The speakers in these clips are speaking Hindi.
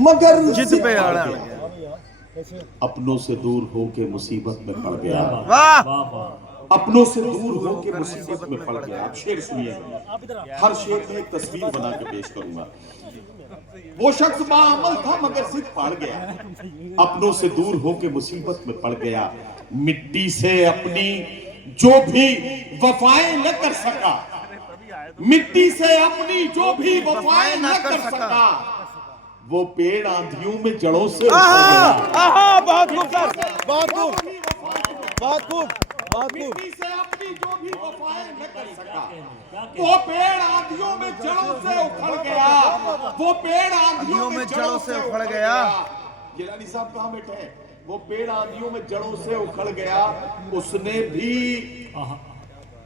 मगर जिद पे अड़ा गया, अपनों से दूर होके मुसीबत में पड़ गया। वाह अपनों से दूर होके मुसीबत में पड़ गया। आप शेर सुनिएगा, हर शेर में एक तस्वीर बना के पेश करूंगा। वो शख्स बाअमल था मगर जिद पाड़ गया, अपनों से दूर होके मुसीबत में पड़ गया। मिट्टी से अपनी जो भी वफाएं न कर सका, मिट्टी से अपनी जो भी वफाएं न कर सका, वो पेड़ आंधियों में जड़ों से उखड़ गया। बहुत खूब सर, बहुत खूब, बहुत खूब, बहुत खूब। मिट्टी से अपनी जो भी वफाएं न कर सका, वो पेड़ आंधियों में जड़ों से उखड़ गया। वो पेड़ आंधियों में जड़ों से उखड़ गया। गिलानी साहब कहाँ बैठे हैं? वो पेड़ आंधियों में जड़ों से उखड़ गया। उसने भी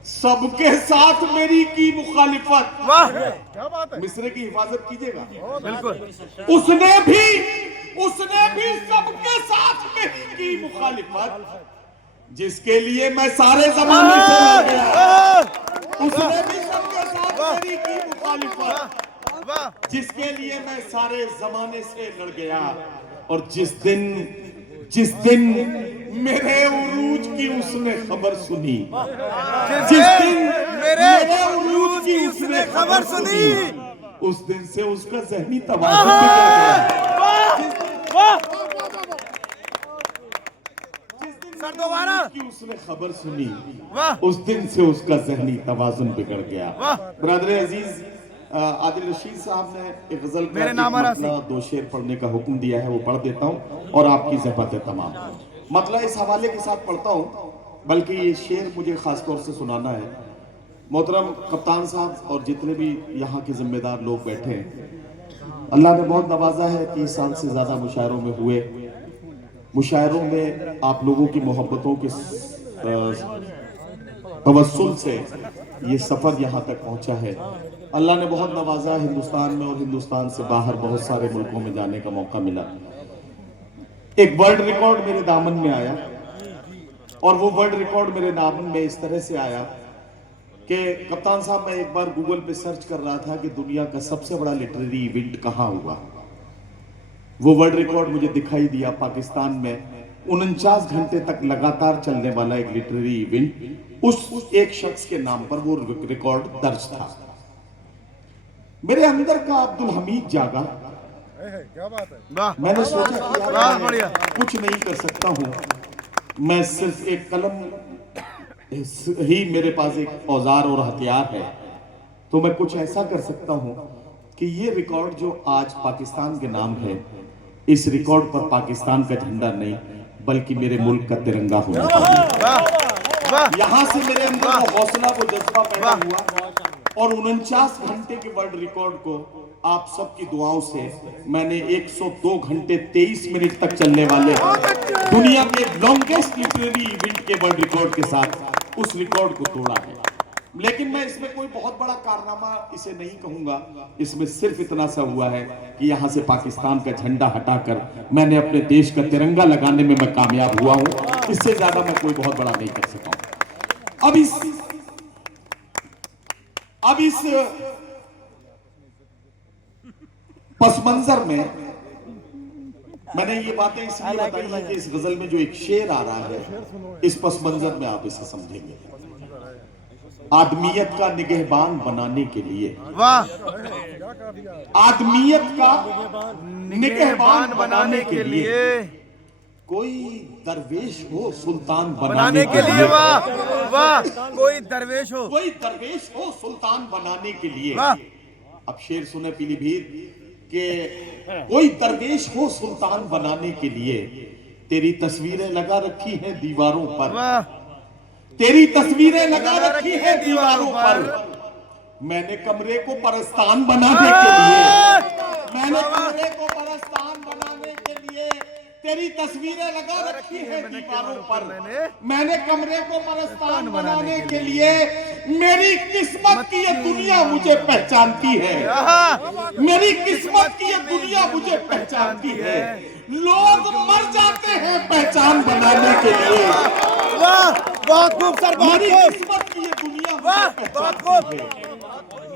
सबके साथ मेरी की मुखालिफत। वाह, क्या बात है। मिसरे की हिफाजत कीजिएगा। बिल्कुल। उसने भी सबके साथ मेरी की मुखालिफत, जिसके लिए मैं सारे जमाने से लड़ गया। उसने भी सबके साथ मेरी की मुखालिफत, वाह, जिसके लिए मैं सारे जमाने से लड़ गया। और जिस दिन मेरे उरूज की उसने खबर सुनी, जिस दिन मेरे उरूज की उसने खबर सुनी, उस दिन से उसका ज़हनी तवाज़ुन बिगड़ गया। सर दोबारा की उसने खबर सुनी, वाह, उस दिन से उसका ज़हनी तवाज़ुन बिगड़ गया। वाह। ब्रदर अजीज, आदिल रशीद साहब ने एक गजल का मेरे नाम एक मतला 2 शेर पढ़ने का हुक्म दिया है, वो पढ़ देता हूँ और आपकी ज़हमत तमाम। मतला इस हवाले के साथ पढ़ता हूँ, बल्कि ये शेर मुझे खास तौर से सुनाना है। मोहतरम कप्तान साहब और जितने भी यहाँ के जिम्मेदार लोग बैठे हैं, अल्लाह ने बहुत नवाजा है। 30 साल से ज़्यादा मुशायरों में हुए, मुशायरों में आप लोगों की मोहब्बतों के तवस्सुल से ये सफ़र यहाँ तक पहुँचा है। अल्लाह ने बहुत नवाजा। हिंदुस्तान में और हिंदुस्तान से बाहर बहुत सारे मुल्कों में जाने का मौका मिला। एक वर्ल्ड रिकॉर्ड मेरे दामन में आया, और वो वर्ल्ड रिकॉर्ड मेरे दामन में इस तरह से आया कि कप्तान साहब, मैं एक बार गूगल पे सर्च कर रहा था कि दुनिया का सबसे बड़ा लिटरेरी इवेंट कहाँ हुआ। वो वर्ल्ड रिकॉर्ड मुझे दिखाई दिया पाकिस्तान में 49 घंटे तक लगातार चलने वाला एक लिटरेरी इवेंट। उस एक शख्स के नाम पर वो रिकॉर्ड दर्ज था। मेरे अंदर का अब्दुल हमीद जागा। क्या बात है। वाह, मैंने सोचा कि यार वाह, मैं बढ़िया। कुछ नहीं कर सकता हूँ, मैं सिर्फ एक कलम ही मेरे पास एक औजार और हथियार है, तो मैं कुछ ऐसा कर सकता हूँ कि ये रिकॉर्ड जो आज पाकिस्तान के नाम है, इस रिकॉर्ड पर पाकिस्तान का झंडा नहीं बल्कि मेरे मुल्क का तिरंगा होना चाहिए। वाह, वाह, यहाँ से मेरे अंदर वो हौसला, वो जज्बा पैदा हुआ, और 49 घंटे के वर्ल्ड रिकॉर्ड को आप सबकी दुआओं से मैंने 102 घंटे 23 मिनट तक चलने वाले दुनिया के लॉन्गेस्ट लिटरेरी इवेंट के वर्ल्ड रिकॉर्ड के साथ उस रिकॉर्ड को तोड़ा है। लेकिन मैं इसमें कोई बहुत बड़ा कारनामा इसे नहीं कहूंगा। इसमें सिर्फ इतना सा हुआ है कि यहाँ से पाकिस्तान का झंडा हटाकर मैंने अपने देश का तिरंगा लगाने में मैं कामयाब हुआ हूँ। इससे ज्यादा मैं कोई बहुत बड़ा नहीं कर सका हूं। अब इस पस मंजर में मैंने ये बातें इसलिए बताई है कि इस गजल में जो एक शेर आ रहा है, इस पस मंजर में आप इसे समझेंगे। आदमियत का निगहबान बनाने के लिए, वाह, आदमियत का निगहबान बनाने के लिए कोई दरवेश हो सुल्तान बनाने के लिए, वाह, वाह, कोई दरवेश हो, कोई दरवेश हो सुल्तान बनाने के लिए। वाह। अब शेर सुने पीलीभीत के, कोई दरवेश हो सुल्तान बनाने के लिए, तेरी तस्वीरें लगा रखी हैं दीवारों पर, वाह, तेरी तस्वीरें लगा रखी हैं दीवारों पर। मैंने कमरे को परस्तान बनाने के लिए, मैंने कमरे को परस्तान बनाने के लिए तेरी तस्वीरें लगा रखी है दीवारों पर। मैंने कमरे को परस्तान बनाने के लिए, मेरी किस्मत की ये दुनिया मुझे पहचानती है, मेरी किस्मत की ये दुनिया मुझे पहचानती है। लोग मर जाते हैं पहचान बनाने के लिए। वाह, बहुत खूब सर, बहुत मेरी खूब, किस्मत की ये दुनिया वाह, मुझे बहुत पहचानती है।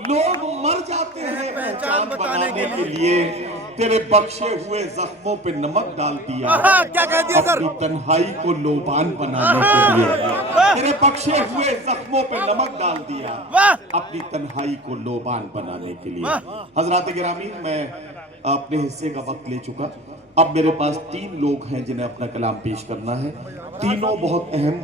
लोग मर जाते हैं पहचान बनाने के लिए। तेरे बख्शे हुए जख्मों पे नमक डाल दिया, क्या कह दिया सर? अपनी तन्हाई को लोबान बनाने के लिए। तेरे बख्शे हुए जख्मों पे नमक डाल दिया, अपनी तन्हाई को लोबान बनाने के लिए। हजरात गिरामी, मैं अपने हिस्से का वक्त ले चुका। अब मेरे पास 3 लोग हैं जिन्हें अपना कलाम पेश करना है। तीनों बहुत अहम